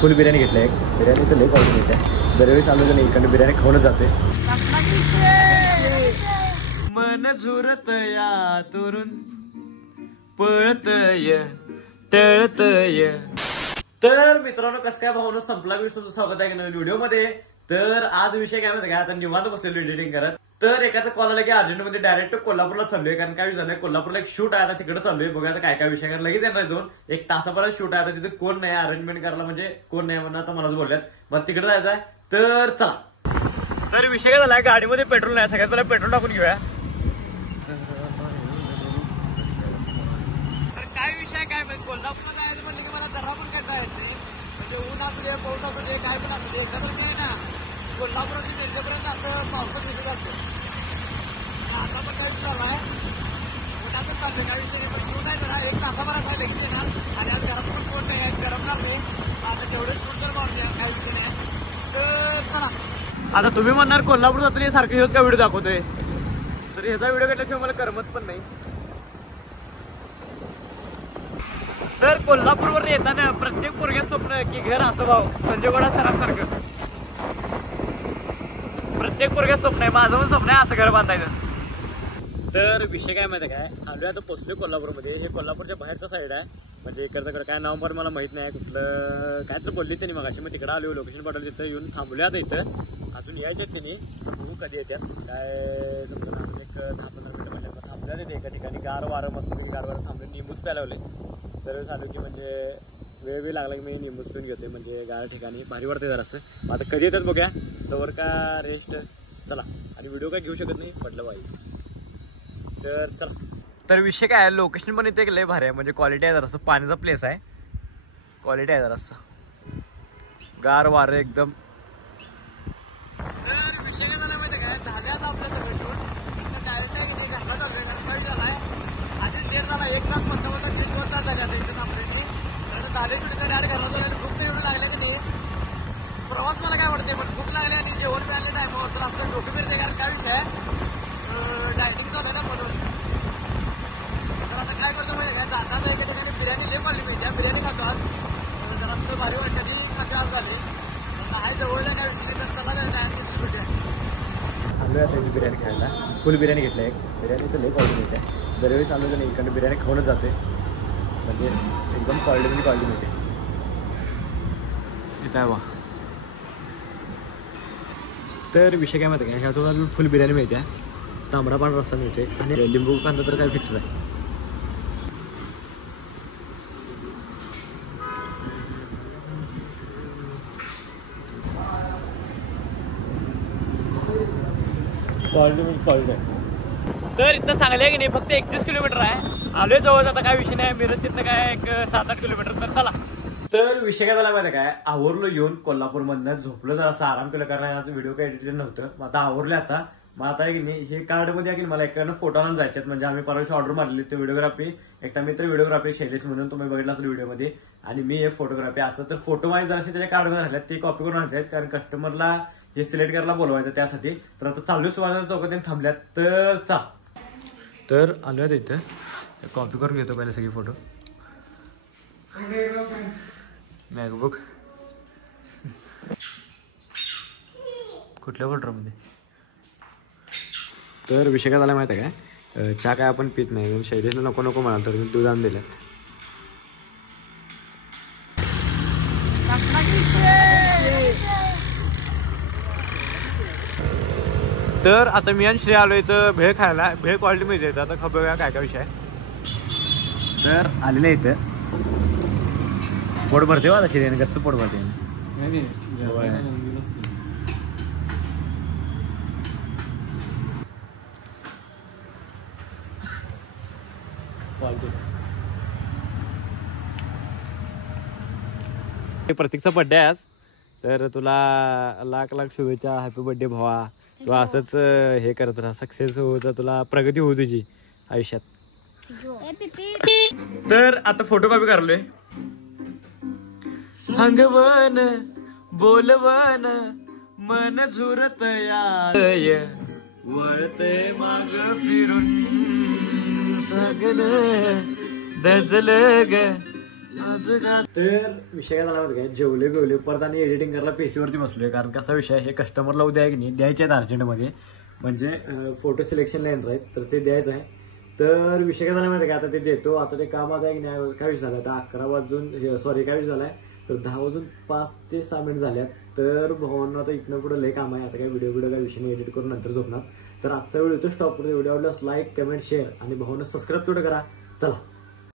फुल बिर्याणी घेतली. एक बिर्याणी तर लई क्वालिटी मिळते. दरवेळी चालू नाही इकडे बिर्याणी खाऊनच जाते. मन झुरत या तरुण पळतय टळतय. तर मित्रांनो कसं काय भावना संपला मी तुमचं स्वागत आहे नवीन व्हिडिओ मध्ये. तर आज विषय काय माहिती का, आता निवांत बसलेलो एडिटिंग करत. तर एकाचा कॉल आला की अर्जंटमध्ये डायरेक्ट कोल्हापूरला चाललोय. कारण काय झालंय, कोल्हापूरला एक शूट आहे, आता तिकडे चाललोय. बघा काय काय विषय करायला लगेच येणार जाऊन. एक तासाभरात शूट आहे, आता तिथे कोण नाही अरेंजमेंट करायला, म्हणजे कोण नाही म्हणून आता मलाच बोलल्यात. मग तिकडे जायचं आहे. तर चला. तर विषय काय झालाय, गाडीमध्ये पेट्रोल नाही. सगळ्यात पहिला पेट्रोल टाकून घेऊया. तर काय विषय काय म्हणजे कोल्हापूरला जायचं म्हणलं की मला जरा पण काय जायचं म्हणजे ऊन असू दे पाऊस असू दे काय पण असू दे सगळं काय ना कोल्हापुरात त्यांच्यापर्यंत असं पावसात दिसत असतो. आता पण काय चाललाय उन्हातच चाललंय काय विषय पण ऊन आहे ना एक तासाभरात काय लगेच येणार. आणि आज घरात पण कोण नाही गरमणार नाही. आता जेवढे शूट तर मारून काय विषय नाही. तर चला. आता तुम्ही म्हणणार कोल्हापूर जाताना सारखं हेच का व्हिडिओ दाखवतोय. तर ह्याचा व्हिडिओ घेतल्याशिवाय मला करमत पण नाही. तर कोल्हापूरवर येताना प्रत्येक पोरग्याचं स्वप्न की घर असावं संजय गौडा सरांसारखं. प्रत्येक पोरग्याचं स्वप्न आहे, माझं पण स्वप्न आहे असं घर बांधायचं. तर विषय काय माहिती काय, आलोय आता पोहोचलोय कोल्हापूरमध्ये. हे कोल्हापूरच्या बाहेरचा साईड आहे. म्हणजे इकडचं काय नाव पण मला माहित नाही कुठलं. काय तर बोलली त्यांनी मगाशी. मग तिकडे आलो लोकेशन पाठवलं. तिथं येऊन थांबलोय. आता इथं अजून यायचे आहेत त्यांनी. बघू कधी येतात काय समजा. अजून एक 10-15 मिनिटं म्हणजे थांबल्या तिथे एका ठिकाणी. गार वारं मस्त गार वारं थांबले. निंबूच प्यायला लावले. तर झालं की म्हणजे वेळ लागला की मी निंबूच पिऊन घेतोय. म्हणजे गार ठिकाणी भारी वाटते जरासं. आता कधी येतात बघूया. तवर का रेस्ट. चला. आणि व्हिडिओ काय घेऊ शकत नाही म्हटलं पाहिजे. तर चला. तर विषय काय आहे, लोकेशन पण इथे लय भारी आहे. म्हणजे क्वालिटी आहे जरासं. पाण्याचा प्लेस आहे. क्वालिटी आहे जरासं. गार वारं एकदम. तर विषय काय झाला माहिती काय, झाल्यात आपल्या सगळं शूट डायरेक्ट घरला चाललंय. कारण झालाय आधी लेट झाला. 1 तास 15 तास झाले आता इथं थांबले. तर झाले शूट डायरेक्ट घरला झालं. भूक नाही एवढं लागलं की नाही. प्रवास मला काय वाटते पण भूक लागली आणि जेवण मिळाले टायमावर तर आपलं डोकं फिरते. कारण काय विषय आहे डायटिंगचा होता ना म्हणून. तर आता काय करतो म्हणजे काय जाताना एका ठिकाणी बिर्याणी लई मारली पाहिजे. बिर्याणी खातो आज. जरा असं भारी वाटतं की खाते आज झाले. आहे जवळला काय विषय चला भेटूया. आलोय आता बिर्याणी खायला. फुल बिर्याणी घेतली. एक बिर्याणी तर लई क्वालिटी मिळते. दरवेळी चालू नाही इकडे बिर्याणी खाऊनच जाते. म्हणजे एकदम क्वालिटी मिळते. इथं आहे बा. तर विषय काय माहिती आहे, ह्यासोबत फुल बिर्याणी मिळते. तांबडा पांढरा रस्सा मिळते. आणि लिंबू कांदा तर काय फिक्स आहे. क्वालिटी आहे. तर इथं सांगले की नाही फक्त 31 किलोमीटर आहे. आलोय जवळ. आता काय विषय नाही. मिरज तिथं काय एक 7-8 किलोमीटर. तर चला. तर विषय काय झाला माहिती काय, आवरलो येऊन कोल्हापूरमधनं झोपलो जर असं आराम केलं. कारण व्हिडिओ काही एडिटिंग नव्हतं. मग आता आवरले. आता मग आता आहे की नाही हे कार्डमध्ये आहे की मला एकानं फोटो आणून जायच्यात. म्हणजे आम्ही परवाशी ऑर्डर मारली ते व्हिडिओग्राफी. एकटा मित्र व्हिडिओग्राफी शैलेश म्हणून तुम्ही बघितला असेल व्हिडिओमध्ये. आणि मी एक फोटोग्राफी असं. तर फोटो माझे जरासे त्याच्या कार्डमध्ये राहिल्यात ते कॉपी करून आणले. कारण कस्टमरला हे सिलेक्ट करायला बोलवायचं त्यासाठी. तर आता चालू सुवाना चौकात थांबल्यात. तर चा. तर आलोय इथं कॉपी करून घेतो पहिले सगळे फोटो. मॅकबुक कुठल्या फोल्डरमध्ये. तर विषय काय झाला माहिती आहे काय, चहा काय आपण पित नाही. शैलेशला नको नको म्हणाल तर मी दूध आणून दिल्यात. तर आता मी आणि श्रेय आलो इथं भेळ खायला. भेळ क्वालिटी मिळते इथं. आता बघूया काय काय विषय आहे. तर आलेलं इथं पोट भरते हो आता श्रेयाने. गच्च पोट भरते. प्रतीकचा बर्थडे आहे आज. तर तुला लाख लाख शुभेच्छा. हॅपी बर्थडे भावा. तू असंच हे करत राहा. सक्सेस होऊ. तुला प्रगती होऊ तुझी आयुष्यात. तर आता फोटो कॉपी करलोय. सांगवन बोलवन मन झुरत या वळते माग फिरून सगल दजल ग तर विषय काय झाला काय, जेवले परत आणि एडिटिंग करायला पीसीवरती बसलोय. कारण कसा विषय हे कस्टमरला उद्या आहे की नाही द्यायचे आहेत अर्जंटमध्ये, म्हणजे फोटो सिलेक्शन लाईन आहेत तर ते द्यायचं आहे. तर विषय काय झाला माहिती का, आता ते देतो. आता ते काम आता आहे की नाही, काय विषय झाला आता 11 वाजून सॉरी काय विषय झालाय तर 10 वाजून 5 ते 6 मिनिट झाल्यात. तर भावांना आता इथनं पुढे लय काम आहे. आता काय व्हिडिओ काय विषय नाही, एडिट करून नंतर झोपणार. तर आजचा व्हिडिओ तो स्टॉप करतो. व्हिडिओ आवडल्यास लाईक कमेंट शेअर आणि भावांना सबस्क्राईब तेवढं करा. चला.